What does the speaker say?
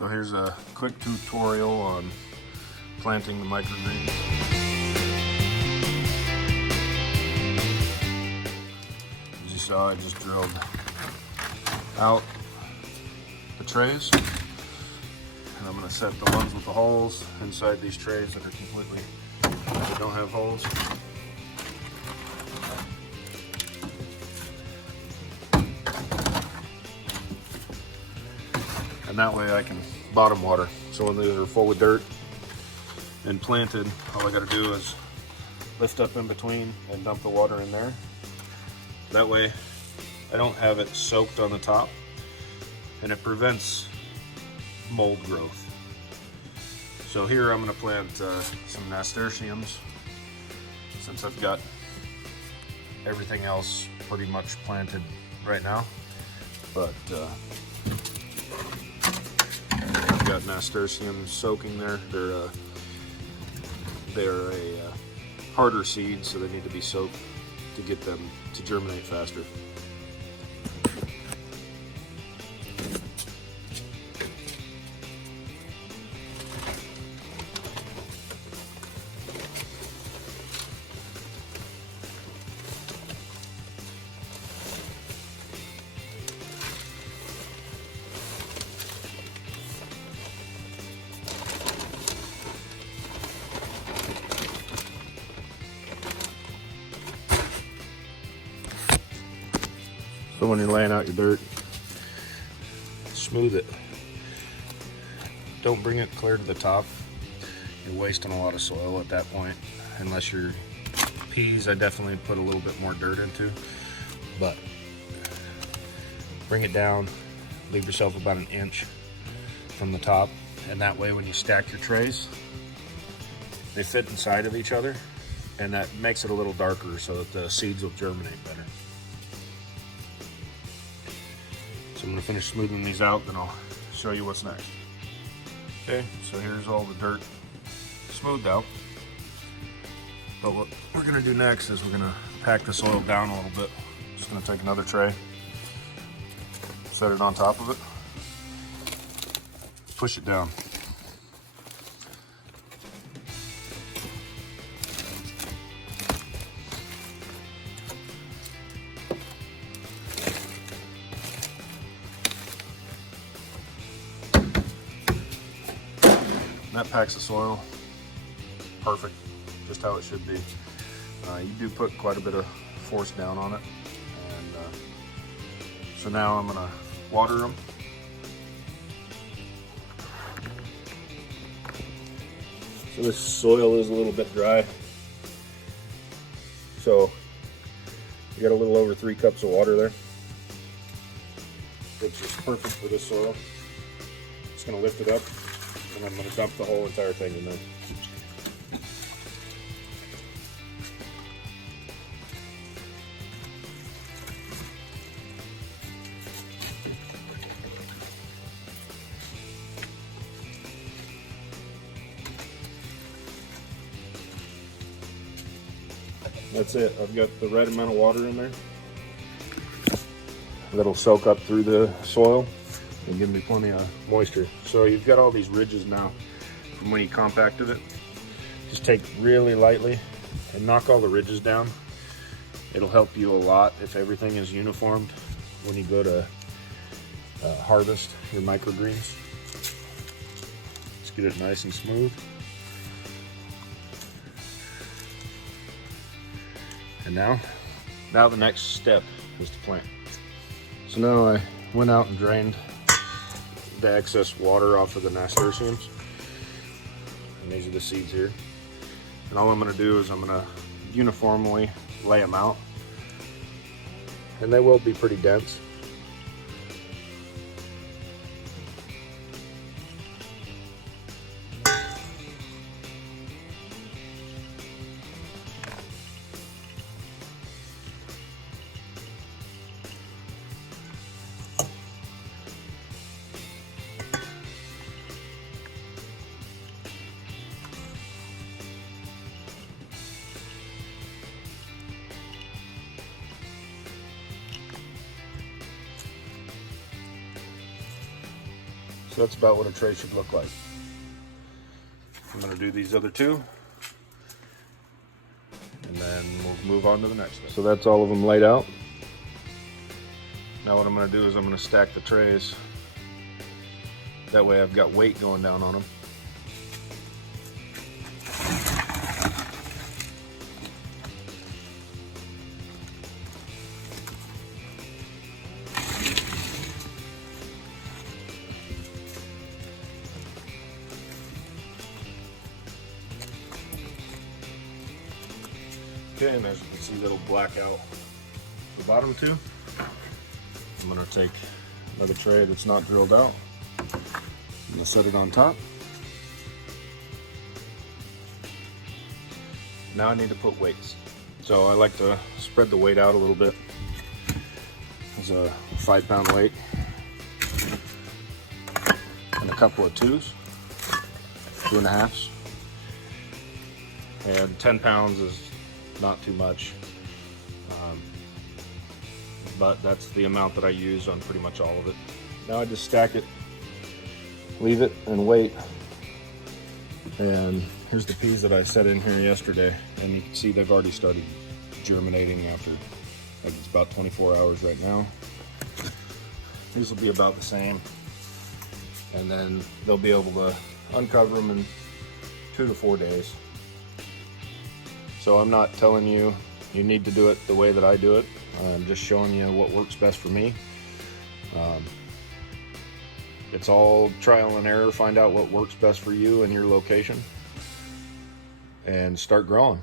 So here's a quick tutorial on planting the microgreens. As you saw, I just drilled out the trays, and I'm going to set the ones with the holes inside these trays that don't have holes. And that way I can bottom water. So when these are full with dirt and planted, all I got to do is lift up in between and dump the water in there. That way I don't have it soaked on the top, and it prevents mold growth. So here I'm going to plant some nasturtiums, since I've got everything else pretty much planted right now. But I've got nasturtiums soaking there. They're a harder seed, so they need to be soaked to get them to germinate faster. So when you're laying out your dirt, smooth it. Don't bring it clear to the top. You're wasting a lot of soil at that point. Unless your peas, I definitely put a little bit more dirt into. But bring it down, leave yourself about an inch from the top. And that way when you stack your trays, they fit inside of each other. And that makes it a little darker so that the seeds will germinate better. So I'm going to finish smoothing these out, then I'll show you what's next. Okay, so here's all the dirt smoothed out. But what we're going to do next is we're going to pack the soil down a little bit. Just going to take another tray, set it on top of it, push it down. That packs the soil perfect, just how it should be. You do put quite a bit of force down on it, and so now I'm gonna water them. So this soil is a little bit dry, so you got a little over 3 cups of water there, which is perfect for this soil. Just gonna lift it up, and I'm going to dump the whole entire thing in there. That's it. I've got the right amount of water in there. That'll soak up through the soil and give me plenty of moisture. So you've got all these ridges now from when you compacted it. Just take really lightly and knock all the ridges down. It'll help you a lot if everything is uniformed when you go to harvest your microgreens. Just get it nice and smooth. And now the next step is to plant. So now I went out and drained the excess water off of the nasturtiums, and these are the seeds here. And all I'm going to do is I'm going to uniformly lay them out, and they will be pretty dense. So that's about what a tray should look like. I'm going to do these other two, and then we'll move on to the next one. So that's all of them laid out. Now what I'm going to do is I'm going to stack the trays. That way I've got weight going down on them. Okay, and as you can see, that'll black out the bottom two. I'm going to take another tray that's not drilled out. I'm going to set it on top. Now I need to put weights. So I like to spread the weight out a little bit. There's a 5-pound weight and a couple of 2s, 2.5s, and 10 pounds is not too much, but that's the amount that I use on pretty much all of it. Now I just stack it, leave it, and wait. And here's the peas that I set in here yesterday, and you can see they've already started germinating after, like, it's about 24 hours right now. These will be about the same, and then they'll be able to uncover them in 2 to 4 days. So I'm not telling you you need to do it the way that I do it. I'm just showing you what works best for me. It's all trial and error. Find out what works best for you and your location and start growing.